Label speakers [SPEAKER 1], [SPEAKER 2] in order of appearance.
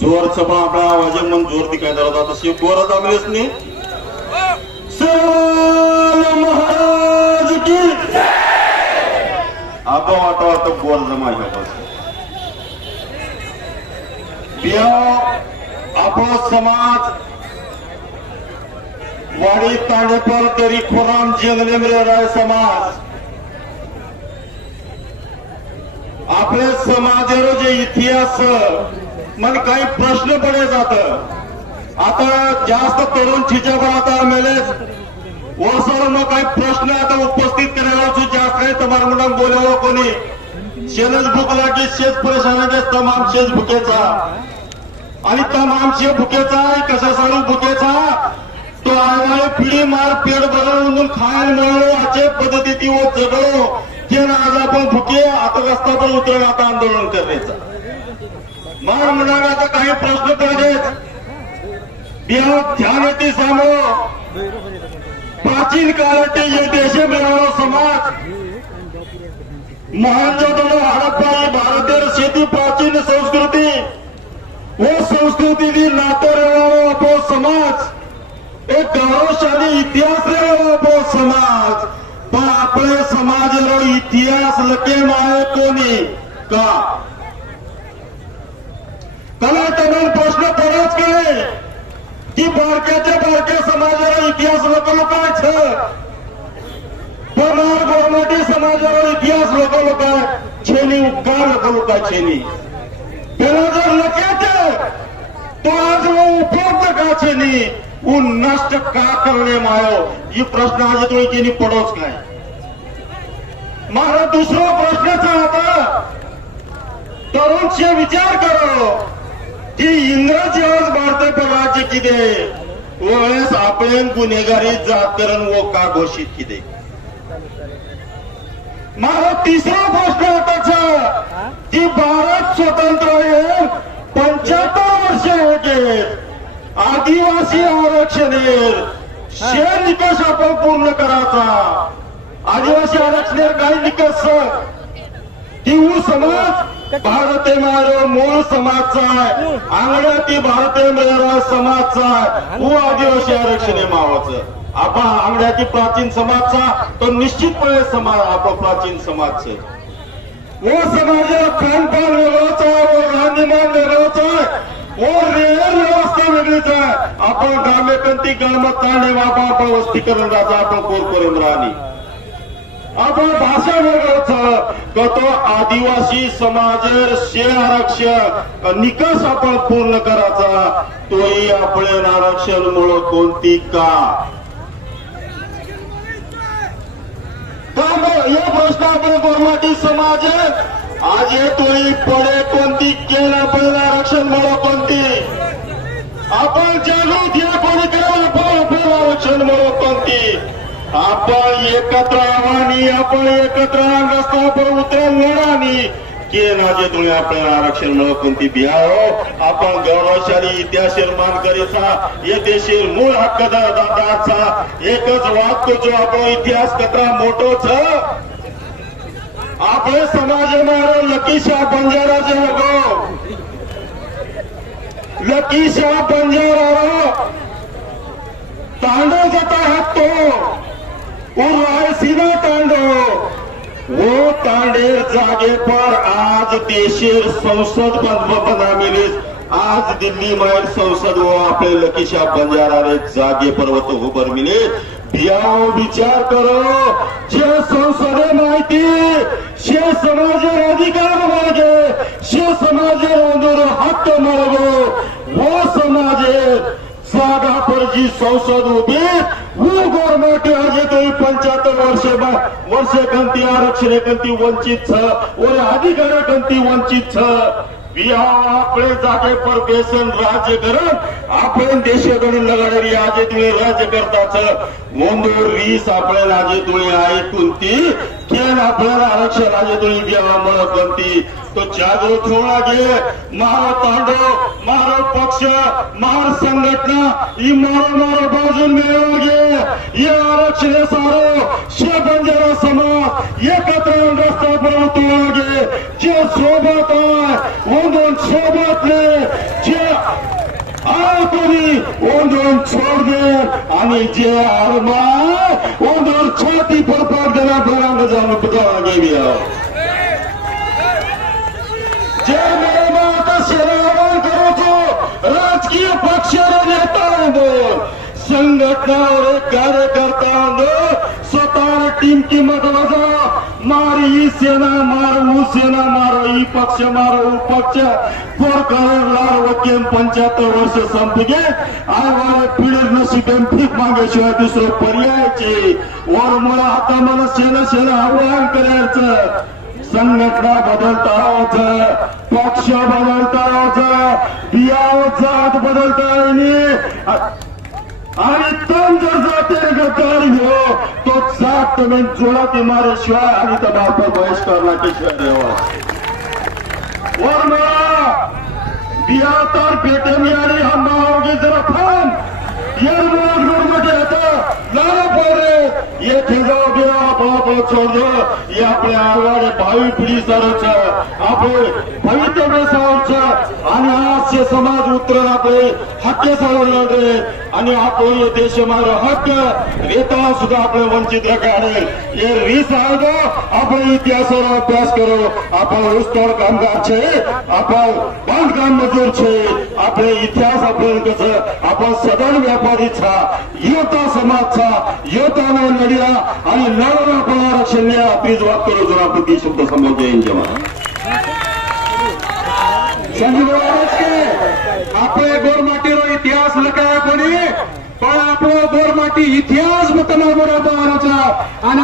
[SPEAKER 1] जोरचं पण आपला आवाज आहे, मन जोर दिखायला होता तशी जोरात आगलीच नाही महाराज की आता वाटा वाटत बोर जमा आपला समाज वाडी तांडेपर तरी खोराम जंगले राय समाज. आपल्या समाजावर जे इतिहास मन काही प्रश्न पडे जात. आता जास्त तरुण छिच्यावर आता मेले. वर्षावर मग काही प्रश्न आता उपस्थित करायला जास्त काही तमार म्हणून बोलावं कोणी. शेणच भुकला की शेत परेशानाचे तमाम शेत भुकेचा. आणि तमाम शे भुकेचा कसा सांगू भुकेचा? तो आयवाळे पिढी मार पेड भरून खायला मिळलो अशा पद्धती ती जगलो. जे ना आज आपण भुके आता रस्ता पण उतरण आता आंदोलन करण्याचा. मला म्हणाल आता काही प्रश्न पाहिजेत बिहार ध्यान येते सामो प्राचीन काळात जे देश मिळालो समाज महाजोदनो हडप्पा भारतीय शेती प्राचीन संस्कृती व संस्कृती नातं रेवाळो आपो समाज एक गौरवशाली इतिहास रेवाळो आपो समाज. पण आपले समाजाला इतिहास लके माये कोणी? का? कला तमाम प्रश्न पडच केले. की बारक्याच्या बारक्या समाजाला इतिहास लोक लोकांच पगार गोरमाटी समाजाला इतिहास लोक लोकाय छेनी उपकार लोक लोकाय छेनी? त्याला जर लक्याच तो आज वो उपलब्ध का छेनी? वो नष्ट का करणे मायो ही प्रश्न आज तुम्ही केली पडोच काय? माझा दुसरा प्रश्नचा होता. तरुणशे विचार करो. की इंग्रजी आज भारताचे राज्य किती वेळेस आपण गुन्हेगारी जात करण वो का घोषित किती माझा तिसरा प्रश्न होताचा. की भारत स्वतंत्र आहे पंच्याहत्तर वर्ष हो गेले. आदिवासी आरक्षण शे निकष आपण पूर्ण करायचा. आदिवासी आरक्षण काही निकष ती ऊ समाज भारतीय मारो मूळ समाजचा आहे. आंगड्याती भारतीय मेळा समाजचा आहे. ऊ आदिवासी आरक्षण आहे मावाचं आपण आंगड्याची प्राचीन समाजचा तो निश्चितपणे समाज आपण प्राचीन समाज आहे. हो, वो समाज खानपान वेगळंच आहे वो राहणीमान वेगळंच आहे. वो रेल व्यवस्था वेगळीच आहे. आपण गामे कंती गामात बाबा आपण वस्तीकरण राजा आपण कोर करून राहणी आपण भाषा वेगळंच का तो आदिवासी समाज शे आरक्षण निकष आपण पूर्ण करायचा तोही आपले आरक्षण मुळे कोणती का? मग या प्रश्न आपण गोरमाटी समाज. आज हे तोही पडे कोणती केलं? आपण आरक्षण मुळे कोणती? आपण जागृत या कोणी केलं आपण आपलं आरक्षण मुळे कोणती? आपण एकत्र आव्हानी आपण एकत्र रस्त्यावर उतरून लढानी. के नाजे तुम्ही आपल्याला आरक्षण मिळव कोणती बिहार हो? आपण गौरवशाली इतिहास निर्माण करीचा ये मूळ हक्कदार दादाचा एकच वाक्य जो आपण इतिहास कतरा मोठोच. आपले समाज मारो लकीशा बंजाराचे लोक. लकीशा बंजारा तांडव जाता हात तो. और रायसीना तांडव. वो तांडेर जागे पर. आज देशेर संसद बना मिली आज दिल्ली मायर संसद वो आपले लकीशा बंजारा ने जागे पर वो तो उभर मिले बियाओ विचार करो. जे संसदे माहिती शे समाजेर अधिकार मागे शे समाजेर अंदर हक्क मागो. वो समाजेर साधा फर्जी संसद हुने ऊ गर्न त्यो आज दुई पञ्चायत वर्षमा वर्ष गन्ती आरक्षण गन्ती वञ्चित छ। ओ अधिकार गन्ती वञ्चित छ। બિહાર આપણે જાતે પરદેશન રાજ્ય કરણ આપણે દેશે ઘડून લગાડેલી આજે तुम्ही રાજ્ય કરતા છો મોંદો રીસ આપણે આજે केन आपल्याला आरक्षण આજે तुम्ही द्यावा म्हणत बनती. तो जागृत होणारे महाराज तांडव महाराज पक्ष महार संघटना ही मारो मारो बाजू मिळवणारे हे आरक्षण सारो शे बंजारा समाज एकत्र रस्ता बनवतो आणि जे आरमा ಒಂದೊಂದು छाती पर पाक देना बरांग जाऊन पुतळा गेली जे मेरा आता सेवावान करो राजकीय पक्षाने नेता दोन संघटना और स्वतः टीम किंमत मत वजा. मार ही सेना मार ऊ सेना मार ही पक्ष मार ऊ पक्ष. पोर करेर लार वकेम पंच्याहत्तर वर्ष संपगे आय वाले पिढीर नशिबेन भीक मागेशिवाय दुसरं पर्यायाचे वर मला आता मला सेना सेना आव्हान करायचं संघटना बदलता होत पक्ष बदलता होत बियाव जात बदलता येणे. आणि तण जर जाते गद्दार हो तो जात तुम्ही जोडात मारेशिवाय आणि त्या बापा बहिष्कार नाट्याशिवाय देवा. वर मला बिया तर पेटे मिळाली हंबा होगी जरा थांब. ये रोड रोडमध्ये आता लाला पोरे. येथे जाऊ बिया बाप छोड़ हे आपल्या आवाडे भावी पिढीचा आपण भवितव्य सावरच्या आणि हास्य समाज उतरण आपले हक्य सावरणार आणि आपण देश मार हक्क देताना सुद्धा आपण वंचित रखणार हे रीस आयोग आपण इतिहासाला अभ्यास करो आपण विस्तार कामगार छे आपण बांधकाम मजूर छे आपले इतिहास आपण कसं आपण सदन व्यापारी छा युवता समाज छा युवताना लढ्या आणि लढून आपण आरक्षण द्या तीच करू जरा आपण মুক্ত সম্পর্ক জমা સંજીવ મહારાજ કે આપણે ગોર માટીનો ઇતિહાસ લખાયા કોની પણ આપણો ગોર માટી ઇતિહાસ તમારા બરાબર છે અને